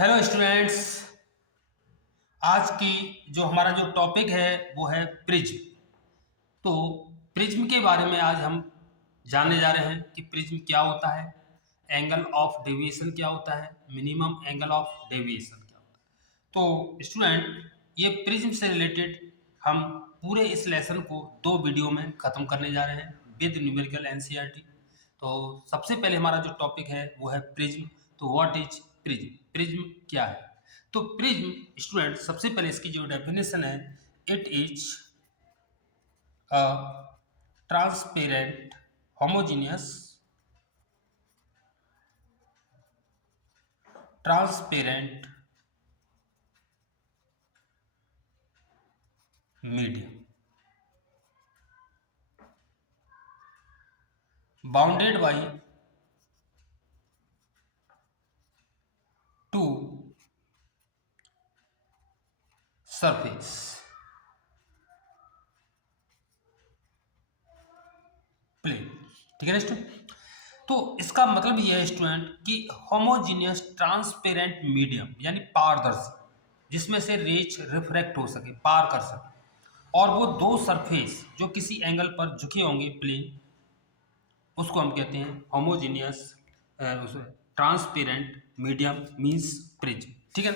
Hello students. आज की जो हमारा जो टॉपिक है वो है प्रिज्म। तो प्रिज्म के बारे में आज हम जानने जा रहे हैं कि प्रिज्म क्या होता है, एंगल ऑफ डेविएशन क्या होता है, मिनिमम एंगल ऑफ डेविएशन क्या होता है। तो स्टूडेंट, ये प्रिज्म से रिलेटेड हम पूरे इस लेसन को 2 वीडियो में ख़त्म करने जा रहे हैं विद न्यूमेरिकल एनसीईआरटी। तो सबसे पहले हमारा जो टॉपिक है वो है प्रिज्म। तो व्हाट इज प्रिज्म, प्रिज्म क्या है? तो प्रिज्म स्टूडेंट, सबसे पहले इसकी जो डेफिनेशन है, it is a transparent homogeneous transparent medium bounded by two surface. Plane, ठीक है ना स्टूडेंट। तो इसका मतलब यह है स्टूडेंट कि होमोजीनियस ट्रांसपेरेंट मीडियम यानी पारदर्शी, जिसमें से रेज रिफ्रैक्ट हो सके, पार कर सके, और वो दो सरफेस जो किसी एंगल पर झुके होंगे प्लेन, उसको हम कहते हैं homogeneous transparent medium means prism, ठीक है।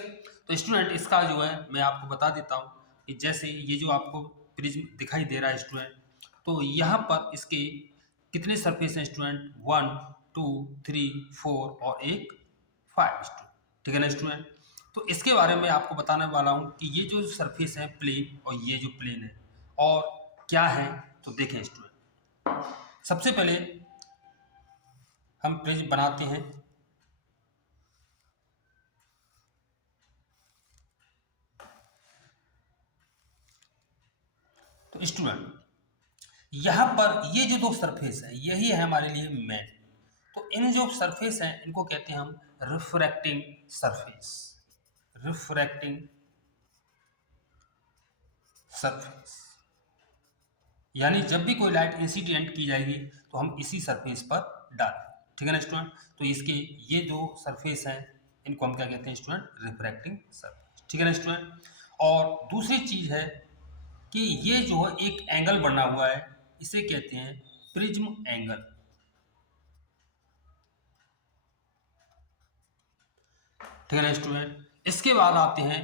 तो स्टूडेंट, इसका जो है मैं आपको बता देता हूँ कि जैसे ये जो आपको प्रिज्म दिखाई दे रहा है स्टूडेंट, तो यहाँ पर इसके कितने सरफेस हैं स्टूडेंट? 1 2 3 4 और एक 5 स्टूडेंट, ठीक है ना स्टूडेंट। तो इसके बारे में आपको बताने वाला हूँ कि ये जो सरफेस है प्लेन और ये जो प्लेन है और क्या है। तो देखें स्टूडेंट, सबसे पहले हम प्रिज्म बनाते हैं। तो स्टूडेंट, यहाँ पर ये जो दो सरफेस है यही है हमारे लिए मेन। तो इन जो सरफेस हैं इनको कहते हैं हम रिफ्रैक्टिंग सरफेस, रिफ्रैक्टिंग सरफेस। यानी जब भी कोई लाइट इंसिडेंट की जाएगी तो हम इसी सरफेस पर डालें, ठीक है ना स्टूडेंट। तो इसके ये जो सरफेस हैं इनको हम क्या कहते हैं स्टूडेंट? रिफ्रैक्टिंग सरफेस, ठीक है ना स्टूडेंट। और दूसरी चीज है कि ये जो है एक एंगल बना हुआ है, इसे कहते हैं प्रिज्म एंगल, ठीक है ना स्टूडेंट। इसके बाद आते हैं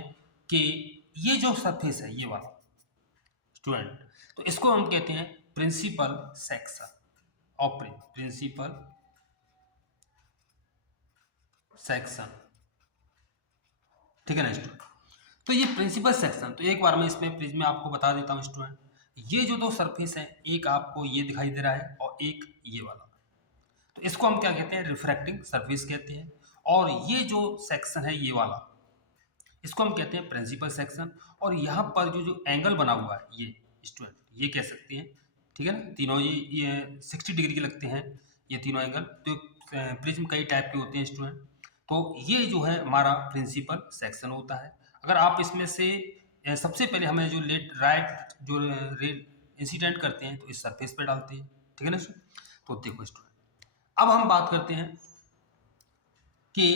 कि ये जो सरफेस है ये वाला स्टूडेंट, तो इसको हम कहते हैं principal section of principal section, ठीक है ना स्टूडेंट। तो ये प्रिंसिपल सेक्शन, तो एक बार मैं इसमें प्रिज्म में आपको बता देता हूँ स्टूडेंट। ये जो दो सरफेस है, एक आपको ये दिखाई दे रहा है और एक ये वाला, तो इसको हम क्या कहते हैं? रिफ्रैक्टिंग सरफेस कहते हैं। और ये जो सेक्शन है ये वाला, इसको हम कहते हैं प्रिंसिपल सेक्शन। और यहाँ पर जो जो एंगल बना हुआ है ये स्टूडेंट, ये कह सकते हैं, ठीक है ना। तीनों ये 60 डिग्री के लगते हैं ये तीनों एंगल। तो प्रिज्म कई टाइप के होते हैं स्टूडेंट। तो ये जो है हमारा प्रिंसिपल सेक्शन होता है। अगर आप इसमें से सबसे पहले हमें जो लेट राइट जो रेड इंसिडेंट करते हैं तो इस सरफेस पे डालते हैं, ठीक है ना स्टूडेंट। तो देखो स्टूडेंट, अब हम बात करते हैं कि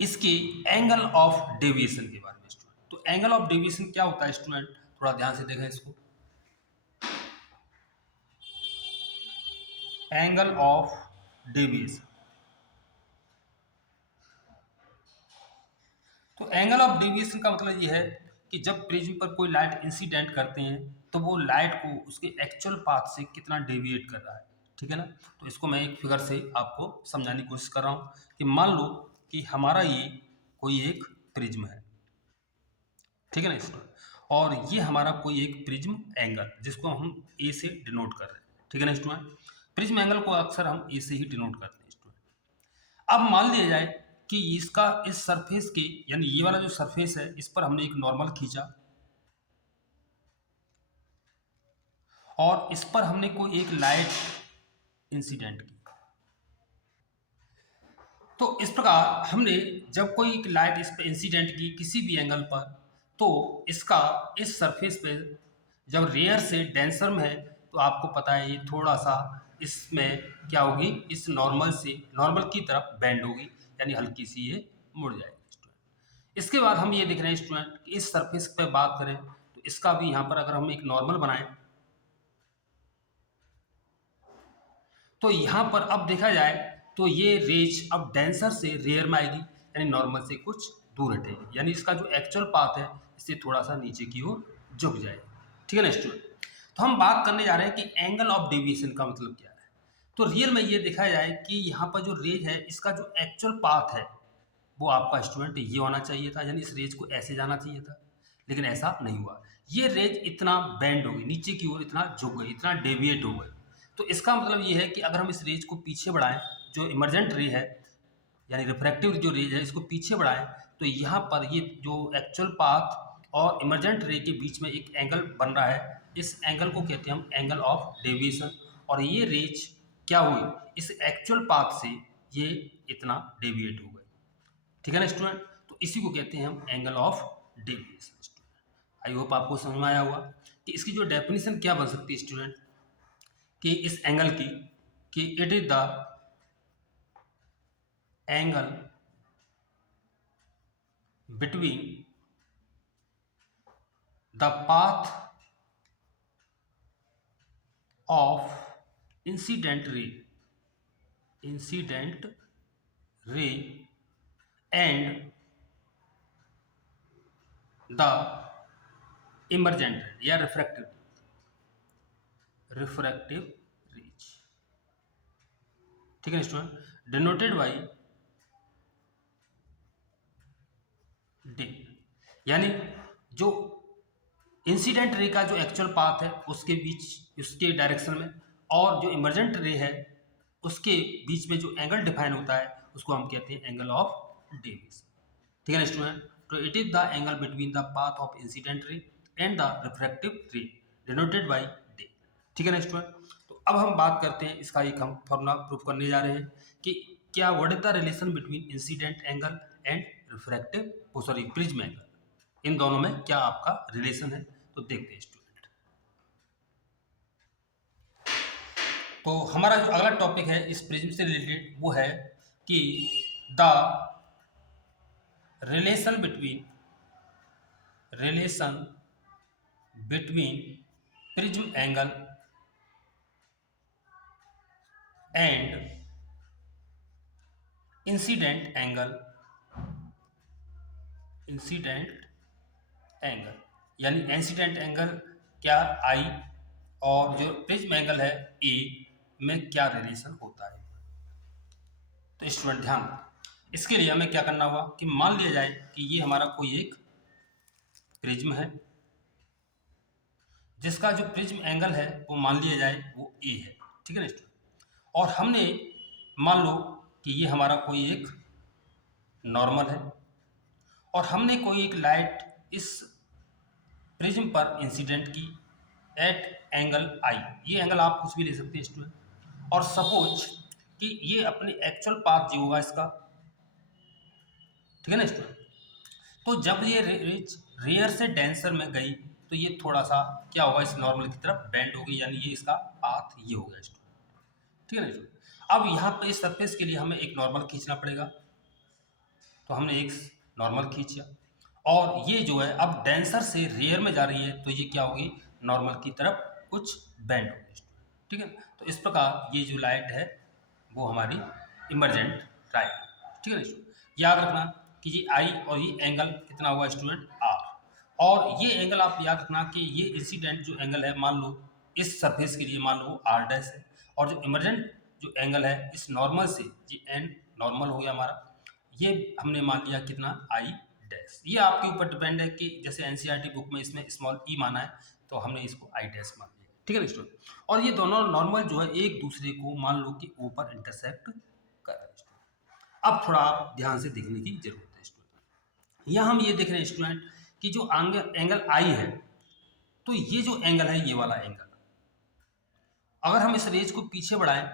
इसके एंगल ऑफ डेविएशन के बारे में स्टूडेंट। तो एंगल ऑफ डेविएशन क्या होता है स्टूडेंट? थोड़ा ध्यान से देखें इसको। एंगल ऑफ डेविएशन, तो एंगल ऑफ डेविएशन का मतलब यह है कि जब प्रिज्म पर कोई लाइट इंसिडेंट करते हैं तो वो लाइट को उसके एक्चुअल पाथ से कितना डेविएट कर रहा है, ठीक है ना। तो इसको मैं एक फिगर से आपको समझाने की कोशिश कर रहा हूँ कि मान लो कि हमारा ये कोई एक प्रिज्म है, ठीक है ना स्टूडेंट, और ये हमारा कोई एक प्रिज्म एंगल जिसको हम ए से डिनोट कर रहे हैं, ठीक है ना स्टूडेंट। प्रिज्म एंगल को अक्सर हम ए से ही डिनोट करते हैं स्टूडेंट। अब मान लिया जाए कि इसका इस सरफेस के, यानी ये वाला जो सरफेस है इस पर हमने एक नॉर्मल खींचा और इस पर हमने कोई एक लाइट इंसिडेंट की। तो इस प्रकार हमने जब कोई एक लाइट इस पर इंसिडेंट की किसी भी एंगल पर, तो इसका इस सरफेस पे जब रेयर से डेंसर में है तो आपको पता है ये थोड़ा सा इसमें क्या होगी, इस नॉर्मल से नॉर्मल की तरफ बेंड होगी, यानी हल्की सी ये मुड़ जाएगी। इसके बाद हम ये देख रहे हैं स्टूडेंट, इस सरफेस पे बात करें तो इसका भी यहाँ पर अगर हम एक नॉर्मल बनाएं तो यहाँ पर अब देखा जाए तो ये रेज अब डेंसर से रेयर में आएगी, यानी नॉर्मल से कुछ दूर हटेगी, यानी इसका जो एक्चुअल पाथ है इससे थोड़ा सा नीचे की ओर झुक जाएगी। ठीक है ना स्टूडेंट। तो हम बात करने जा रहे हैं कि एंगल ऑफ डेविएशन का मतलब क्या है। तो रियल में ये देखा जाए कि यहाँ पर जो रेज है इसका जो एक्चुअल पाथ है वो आपका स्टूडेंट ये होना चाहिए था, यानी इस रेज को ऐसे जाना चाहिए था, लेकिन ऐसा नहीं हुआ। ये रेज इतना बेंड हो गई, नीचे की ओर इतना झुक गई, इतना डेविएट हो गई। तो इसका मतलब ये है कि अगर हम इस रेज को पीछे बढ़ाएं, जो इमर्जेंट रे है यानी रिफ्रैक्टिव जो रेज है इसको पीछे बढ़ाएं, तो यहाँ पर ये जो एक्चुअल पाथ और इमर्जेंट रे के बीच में एक एंगल बन रहा है, इस एंगल को कहते हैं हम एंगल ऑफ डेविएशन। और ये रेज क्या हुई, इस एक्चुअल पाथ से ये इतना डेविएट हो गई। ठीक है ना स्टूडेंट। तो इसी को कहते हैं हम angle of deviation. I hope आपको समझ में आया होगा कि इसकी जो डेफिनेशन क्या बन सकती है स्टूडेंट, कि इस एंगल की, कि it is the angle between the path of incident ray and the emergent या रिफ्रैक्टिव रेज। ठीक है स्टूडेंट, डिनोटेड बाई डे, यानी जो इंसिडेंट रे का जो एक्चुअल पाथ है उसके बीच, उसके डायरेक्शन में, और जो इमर्जेंट रे है उसके बीच में जो एंगल डिफाइन होता है उसको हम कहते हैं एंगल ऑफ डेविएशन। ठीक है ना स्टूडेंट। तो it is the angle between the path of incident ray and the refractive रे डिनोटेड बाई डे। ठीक है ना स्टूडेंट। तो अब हम बात करते हैं, इसका एक हम फॉर्मूला प्रूफ करने जा रहे हैं कि क्या what is the relation between incident angle and refractive sorry prism angle, इन दोनों में क्या आपका रिलेशन है। तो देखते हैं स्टूडेंट। तो हमारा जो अगला टॉपिक है इस प्रिज्म से रिलेटेड वो है कि the relation between prism angle and incident angle यानी इंसिडेंट एंगल क्या आई और जो प्रिज्म एंगल है ए में क्या रिलेशन होता है। तो स्टूडेंट ध्यान, इसके लिए हमें क्या करना होगा कि मान लिया जाए कि ये हमारा कोई एक प्रिज्म है जिसका जो प्रिज्म एंगल है वो मान लिया जाए वो ए है। ठीक है ना स्टूडेंट। और हमने मान लो कि ये हमारा कोई एक नॉर्मल है और हमने कोई एक लाइट इस प्रिज्म पर इंसिडेंट की एट एंगल आई, ये एंगल आप कुछ भी ले सकते हैं स्टूडेंट। और सपोज कि ये अपने एक्चुअल पाथ जो होगा इसका, ठीक है ना स्टूडेंट, तो जब ये रेज रेयर से डेंसर में गई तो ये थोड़ा सा क्या होगा, इस नॉर्मल की तरफ बेंड होगी, यानी ये इसका पाथ ये हो गया स्टूडेंट। ठीक है ना स्टूडेंट। अब यहाँ पे इस सरफेस के लिए हमें एक नॉर्मल खींचना पड़ेगा, तो हमने एक नॉर्मल खींचा और ये जो है अब डेंसर से रेयर में जा रही है तो ये क्या होगी, नॉर्मल की तरफ कुछ बेंड होगी। ठीक है। तो इस प्रकार ये जो लाइट है वो हमारी इमर्जेंट लाइट। ठीक है ना स्टूडेंट। याद रखना कि ये आई और ये एंगल कितना हुआ स्टूडेंट, आर। और ये एंगल आप याद रखना कि ये इंसिडेंट जो एंगल है मान लो इस सरफेस के लिए मान लो आर डैश है, और जो इमर्जेंट जो एंगल है इस नॉर्मल से, ये एन नॉर्मल हो गया हमारा, ये हमने मान लिया कितना, आई डैश। ये आपके ऊपर डिपेंड है कि जैसे एनसीईआरटी बुक में इसमें स्मॉल ई माना है तो हमने इसको आई डैश मान लिया। ठीक है ना स्टूडेंट। और ये दोनों नॉर्मल जो है एक दूसरे को मान लो कि ऊपर इंटरसेक्ट कर रहे हैं। अब थोड़ा आप ध्यान से देखने की जरूरत है स्टूडेंट। यहाँ हम ये देख रहे हैं स्टूडेंट कि जो एंगल आई है, तो ये जो एंगल है ये वाला एंगल, अगर हम इस रेज को पीछे बढ़ाएं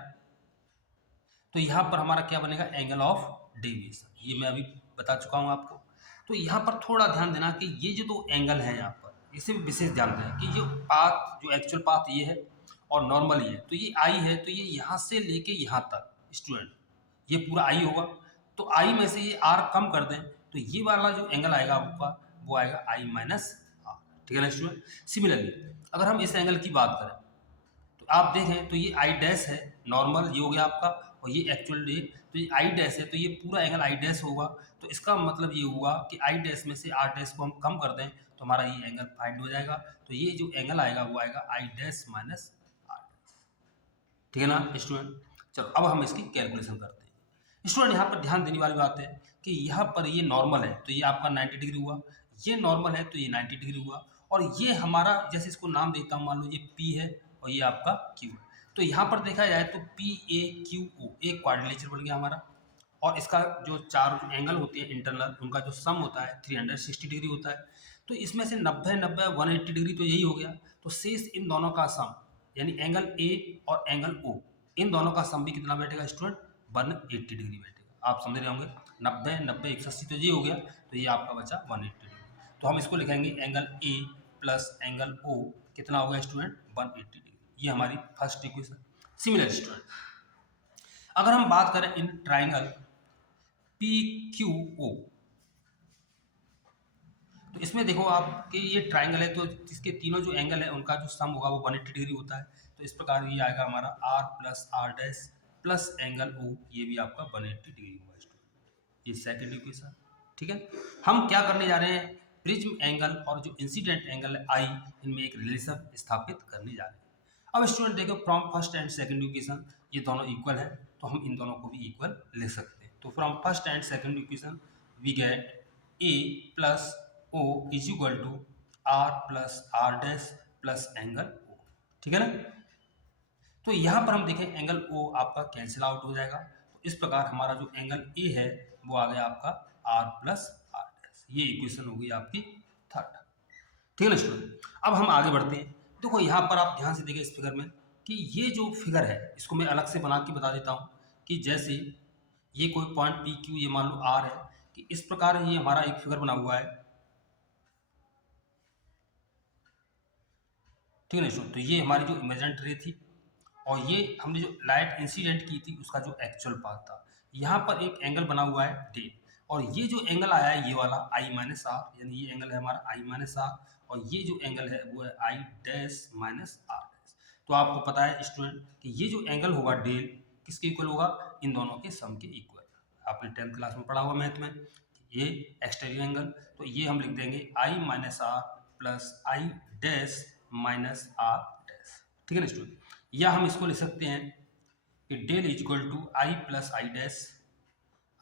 तो यहाँ पर हमारा क्या बनेगा, एंगल ऑफ डेविएशन। ये मैं अभी बता चुका हूँ आपको। तो यहाँ पर थोड़ा ध्यान देना कि ये जो दो एंगल है यहाँ पर, इसे विशेष ध्यान दें कि जो पाथ, जो एक्चुअल पाथ ये है और नॉर्मल ये है, तो ये आई है तो ये यहाँ से लेके यहाँ तक स्टूडेंट ये पूरा आई होगा। तो आई में से ये आर कम कर दें तो ये वाला जो एंगल आएगा आपका वो आएगा आई माइनस आर। ठीक है ना स्टूडेंट। सिमिलरली अगर हम इस एंगल की बात करें तो आप देखें तो ये आई डैश है, नॉर्मल ये हो गया आपका, और ये एक्चुअल डे, तो ये आई डैश है तो ये पूरा एंगल आई डैश होगा। तो इसका मतलब ये हुआ कि आई डैश में से आर डैश को हम कम कर दें तो हमारा ये एंगल फाइंड हो जाएगा। तो ये जो एंगल आएगा वो आएगा आई डैश माइनस आर। ठीक है ना स्टूडेंट। चलो अब हम इसकी कैलकुलेशन करते हैं। स्टूडेंट यहाँ पर ध्यान देने वाली बात है कि यहाँ पर ये नॉर्मल है तो ये आपका 90 डिग्री हुआ, ये नॉर्मल है तो ये 90 डिग्री हुआ, और ये हमारा जैसे इसको नाम देता हूँ, मान लो ये P है और ये आपका Q है। तो यहाँ पर देखा जाए तो PAQO एक क्वाड्रिलेटरल बन गया हमारा, और इसका जो चार एंगल होते हैं इंटरनल उनका जो सम होता है 360 डिग्री होता है। तो इसमें से 90 90 180 डिग्री तो यही हो गया। तो शेष इन दोनों का सम यानी एंगल ए और एंगल ओ, इन दोनों का सम भी कितना बैठेगा स्टूडेंट? 180 डिग्री बैठेगा। आप समझ रहे होंगे 90 90 180 तो ये हो गया, तो ये आपका बचा 180 डिग्री। तो हम इसको लिखेंगे angle A plus angle O कितना होगा स्टूडेंट? 180 डिग्री। ये हमारी फर्स्ट इक्वेशन। सिमिलर स्टूडेंट अगर हम बात करें in triangle P Q O, तो इसमें देखो आप कि ये ट्राइंगल है तो इसके तीनों जो एंगल है उनका जो सम होगा वो 180 डिग्री होता है। तो इस प्रकार ये आएगा हमारा R plus R dash plus angle O, ये भी आपका 180 डिग्री होगा स्टूडेंट। ये सेकंड इक्वेशन। ठीक है। हम क्या करने जा रहे हैं? प्रिज्म एंगल और जो इंसिडेंट एंगल है आई, इनमें एक रिलेशन स्थापित करने जा रहे हैं। अब स्टूडेंट देखो from first and second equation ये दोनों इक्वल है तो हम इन दोनों को भी इक्वल ले सकते हैं। तो from first and second equation we get A plus O is equal to R plus R dash plus angle O. ठीक है ना। तो यहाँ पर हम देखें एंगल ओ आपका कैंसिल आउट हो जाएगा। तो इस प्रकार हमारा जो एंगल ए है वो आ गया आपका आर प्लस आर डैश। ये इक्वेशन होगी आपकी थर्ड। ठीक है ना स्टूडेंट। अब हम आगे बढ़ते हैं। देखो यहाँ पर आप ध्यान से देखें इस फिगर में कि ये जो फिगर है इसको मैं अलग से बना के बता देता हूँ कि जैसे ये कोई पॉइंट पी क्यू ये मान लो आर है, कि इस प्रकार ये हमारा एक फिगर बना हुआ है। ठीक है ना स्टूडेंट। तो ये हमारी जो इमेजिनरी रे थी और ये हमने जो लाइट इंसिडेंट की थी उसका जो एक्चुअल पाथ था। यहाँ पर एक एंगल बना हुआ है डे, और ये जो एंगल आया है ये वाला आई माइनस आर, यानी ये एंगल है हमारा आई माइनस आर, और ये जो एंगल है वो है I dash minus R dash. तो आपको पता है स्टूडेंट कि ये जो एंगल होगा डेल किसके इक्वल होगा? इन दोनों के सम के इक्वल। आपने 10th क्लास में पढ़ा हुआ मैथ में ये एक्सटीरियर एंगल, तो ये हम लिख देंगे I minus R plus I dash minus R dash. ठीक है ना स्टूडेंट। या हम इसको लिख सकते हैं कि del is equal to I plus I dash,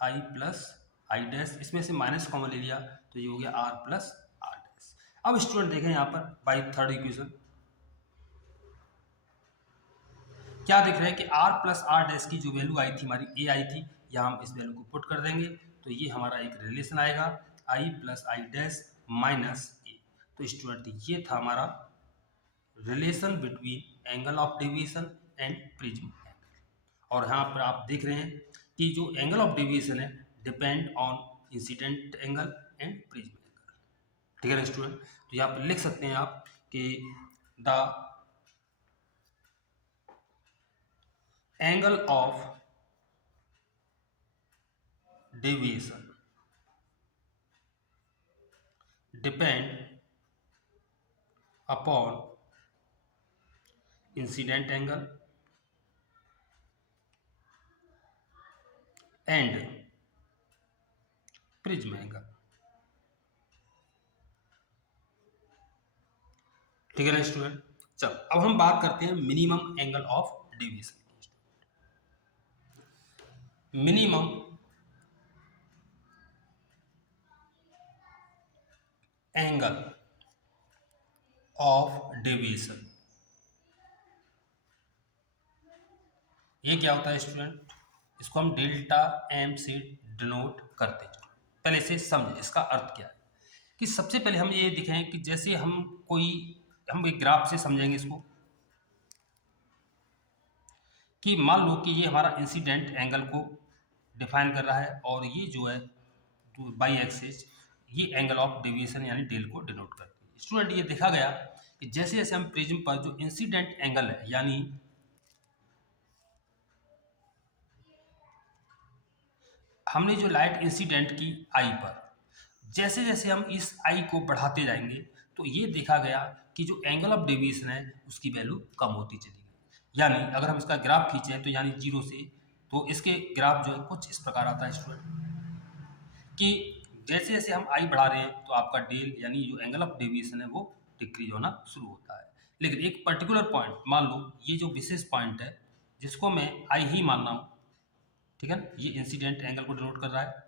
I plus I dash, इसमें से माइनस कॉमन ले लिया तो ये हो गया आर प्लस आर डैश। अब स्टूडेंट देखें यहाँ पर बाई थर्ड इक्वेशन क्या दिख रहा है कि आर प्लस आर डैश की जो वैल्यू आई थी हमारी ए आई थी, यहाँ हम इस वैल्यू को पुट कर देंगे तो ये हमारा एक रिलेशन आएगा आई plus I dash minus A. तो स्टूडेंट ये था हमारा relation between angle of deviation and prism angle. और यहाँ पर आप देख रहे हैं कि जो एंगल ऑफ डेविएशन है depend on incident angle and prism angle. ठीक है ना स्टूडेंट। तो यहाँ पर लिख सकते हैं आप कि the angle of deviation depend upon incident angle and prism angle. ठीक है ना स्टूडेंट। चलो अब हम बात करते हैं minimum angle of deviation. Minimum angle of deviation ये क्या होता है स्टूडेंट? इसको हम डेल्टा एम से डिनोट करते हैं। पहले से समझे इसका अर्थ क्या है। कि सबसे पहले हम ये दिखाएं कि जैसे हम एक ग्राफ से समझेंगे इसको, कि मान लो कि ये हमारा इंसिडेंट एंगल को डिफाइन कर रहा है और ये जो है बाई एक्सिस ये एंगल ऑफ डेविएशन यानी डेल को डिनोट करती है। स्टूडेंट ये देखा गया कि जैसे जैसे हम प्रिज्म पर जो इंसिडेंट एंगल है यानी हमने जो लाइट इंसिडेंट की आई पर, जैसे जैसे हम इस आई को बढ़ाते जाएंगे तो ये देखा गया कि जो एंगल ऑफ डेविएशन है उसकी वैल्यू कम होती चली गई। यानी अगर हम इसका ग्राफ खींचें तो यानी 0 से, तो इसके ग्राफ जो है कुछ इस प्रकार आता है स्टूडेंट कि जैसे जैसे हम आई बढ़ा रहे हैं तो आपका डेल यानी जो एंगल ऑफ डेविएशन है वो डिक्रीज होना शुरू होता है। लेकिन एक पर्टिकुलर पॉइंट मान लो, ये जो विशेष पॉइंट है जिसको मैं आई ही मान रहा हूँ, ठीक है ना, ये इंसिडेंट एंगल को डिनोट कर रहा है,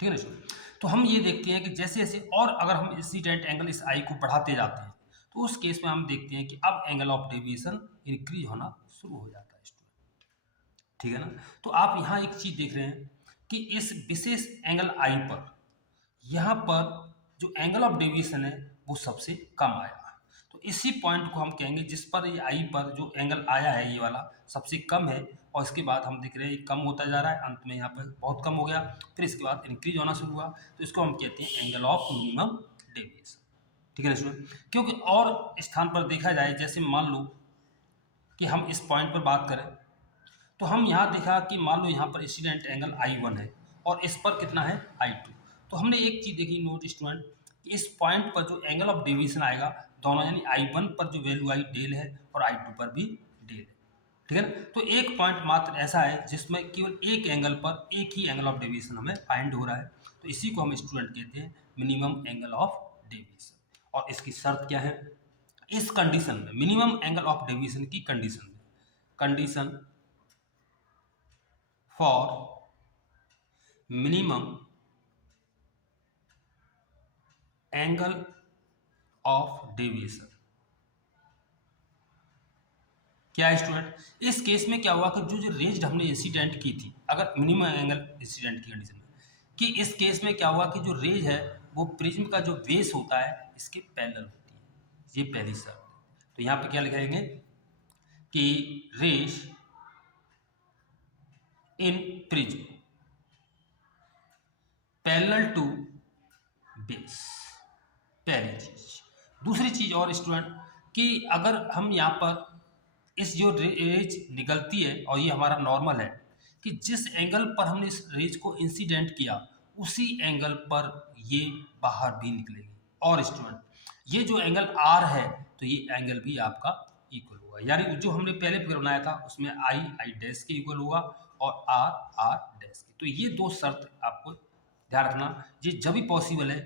ठीक है ना। तो हम ये देखते हैं कि जैसे जैसे और अगर हम इंसिडेंट एंगल इस आई को बढ़ाते जाते हैं तो उस केस में हम देखते हैं कि अब एंगल ऑफ डेविएशन इंक्रीज होना शुरू हो जाता है स्टूडेंट, ठीक है ना। तो आप यहाँ एक चीज देख रहे हैं कि इस विशेष एंगल आई पर यहाँ पर जो एंगल ऑफ डेविएशन है वो सबसे कम आया। तो इसी पॉइंट को हम कहेंगे जिस पर ये आई पर जो एंगल आया है ये वाला सबसे कम है, और इसके बाद हम देख रहे हैं कम होता जा रहा है, अंत में यहाँ पर बहुत कम हो गया, फिर इसके बाद इंक्रीज होना शुरू हुआ, तो इसको हम कहते हैं एंगल ऑफ मिनिमम डेविएशन, ठीक है ना स्टूडेंट। क्योंकि और स्थान पर देखा जाए, जैसे मान लो कि हम इस पॉइंट पर बात करें तो हम यहाँ देखा कि मान लो यहाँ पर इंसिडेंट एंगल I1 है और इस पर कितना है I2। तो हमने एक चीज़ देखी नोट स्टूडेंट कि इस पॉइंट पर जो एंगल ऑफ डेविएशन आएगा दोनों, यानी I1 पर जो वैल्यू आई डेल है और I2 पर भी डेल है, ठीक है ना। तो एक पॉइंट मात्र ऐसा है जिसमें केवल एक एंगल पर एक ही एंगल ऑफ डेविएशन हमें फाइंड हो रहा है, तो इसी को हम स्टूडेंट कहते हैं मिनिमम एंगल ऑफ डेविएशन। और इसकी शर्त क्या है, इस कंडीशन में मिनिमम एंगल ऑफ डेविएशन की कंडीशन में, condition for minimum angle of deviation, क्या है स्टूडेंट, इस केस में क्या हुआ कि जो जो रेंज हमने इंसिडेंट की थी, अगर मिनिमम एंगल इंसिडेंट की कंडीशन में, कि इस केस में क्या हुआ कि जो रेज है वो प्रिज्म का जो बेस होता है इसके पैरेलल होती है, ये पहली शर्त। तो यहाँ पे क्या लिखेंगे कि rays in prism parallel to base, पहली चीज। दूसरी चीज और स्टूडेंट कि अगर हम यहाँ पर इस जो रेज निकलती है और ये हमारा नॉर्मल है, कि जिस एंगल पर हमने इस रेज को इंसिडेंट किया उसी एंगल पर ये बाहर भी निकलेगी। और स्टूडेंट ये जो एंगल आर है तो ये एंगल भी आपका इक्वल होगा, यानी जो हमने पहले फिगर बनाया था उसमें आई आई डैश के इक्वल होगा और आर आर डैश के। तो ये दो शर्त आपको ध्यान रखना, ये जब भी पॉसिबल है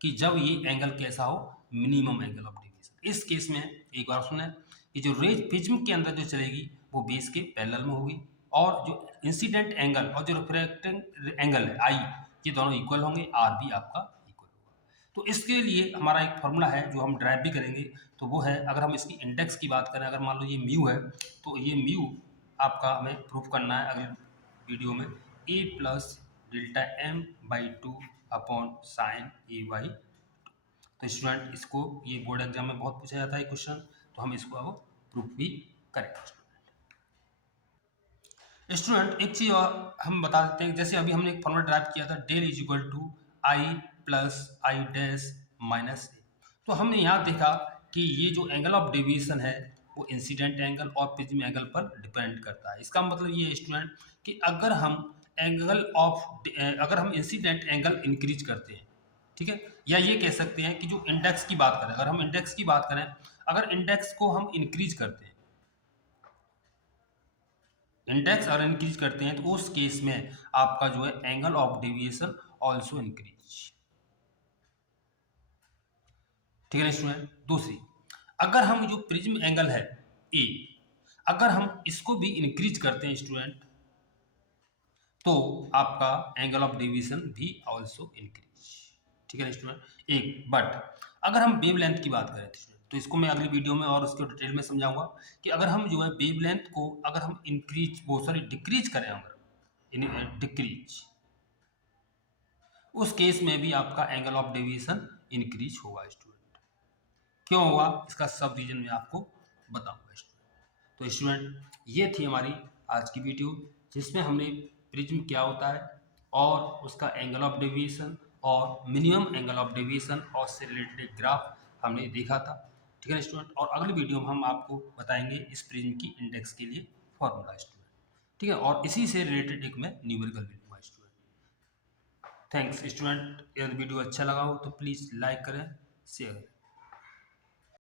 कि जब ये एंगल कैसा हो, मिनिमम एंगल ऑफ डेविएशन। इस केस में एक बार सुने कि जो रेज प्रिज्म के अंदर जो चलेगी वो बेस के पैरेलल में होगी, और जो इंसिडेंट एंगल और जो रिफ्रैक्टिंग एंगल है आई, ये दोनों इक्वल होंगे, आर भी आपका इक्वल होगा। तो इसके लिए हमारा एक फॉर्मूला है जो हम ड्राइव भी करेंगे, तो वो है, अगर हम इसकी इंडेक्स की बात करें, अगर मान लो ये म्यू है तो ये म्यू आपका हमें प्रूफ करना है अगले वीडियो में, A plus delta M by 2 upon sine A by. तो स्टूडेंट इसको ये बोर्ड एग्जाम में बहुत पूछा जाता है क्वेश्चन, तो हम इसको अब प्रूफ भी करेंगे। स्टूडेंट एक चीज और हम बता देते हैं, जैसे अभी हमने एक फॉर्मूला ड्राइव किया था, del is equal to I plus I dash minus A. तो हमने यहाँ देखा कि ये जो एंगल ऑफ डेविएशन है वो इंसिडेंट एंगल और प्रिज्म एंगल पर डिपेंड करता है। इसका मतलब ये है स्टूडेंट कि अगर हम इंसिडेंट एंगल इंक्रीज करते हैं, ठीक है, या ये कह सकते हैं कि जो इंडेक्स की बात करें, अगर हम इंडेक्स की बात करें, अगर इंडेक्स को हम इंक्रीज करते हैं, इंडेक्स और इंक्रीज करते हैं, तो उस केस में आपका जो है angle of deviation also increase, ठीक है स्टूडेंट। दूसरी, अगर हम जो प्रिज्म एंगल है ए, अगर हम इसको भी इंक्रीज करते हैं स्टूडेंट, तो आपका एंगल ऑफ डेविएशन भी ऑल्सो इंक्रीज, ठीक है स्टूडेंट। एक बट अगर हम वेव लेंथ की बात करें तो इसको मैं अगली वीडियो में और उसको डिटेल में समझाऊंगा कि अगर हम जो है वेव लेंथ को अगर हम इंक्रीज वो सॉरी डिक्रीज करें, अगर डिक्रीज, उस केस में भी आपका एंगल ऑफ डेविएशन इंक्रीज होगा स्टूडेंट। क्यों होगा, इसका सब रीजन में आपको बताऊंगा स्टूडेंट। तो स्टूडेंट ये थी हमारी आज की वीडियो जिसमें हमने प्रिज्म क्या होता है और उसका एंगल ऑफ डेविएशन और मिनिमम एंगल ऑफ डेविएशन और से रिलेटेड ग्राफ हमने देखा था, ठीक है स्टूडेंट। और अगली वीडियो में हम आपको बताएंगे इस प्रिज्म की इंडेक्स के लिए फॉर्मूला स्टूडेंट, ठीक है, और इसी से रिलेटेड एक मैं न्यूमेरिकल भी लूँगा स्टूडेंट। Thanks student. यदि वीडियो अच्छा लगा हो तो प्लीज़ लाइक करें, शेयर करें।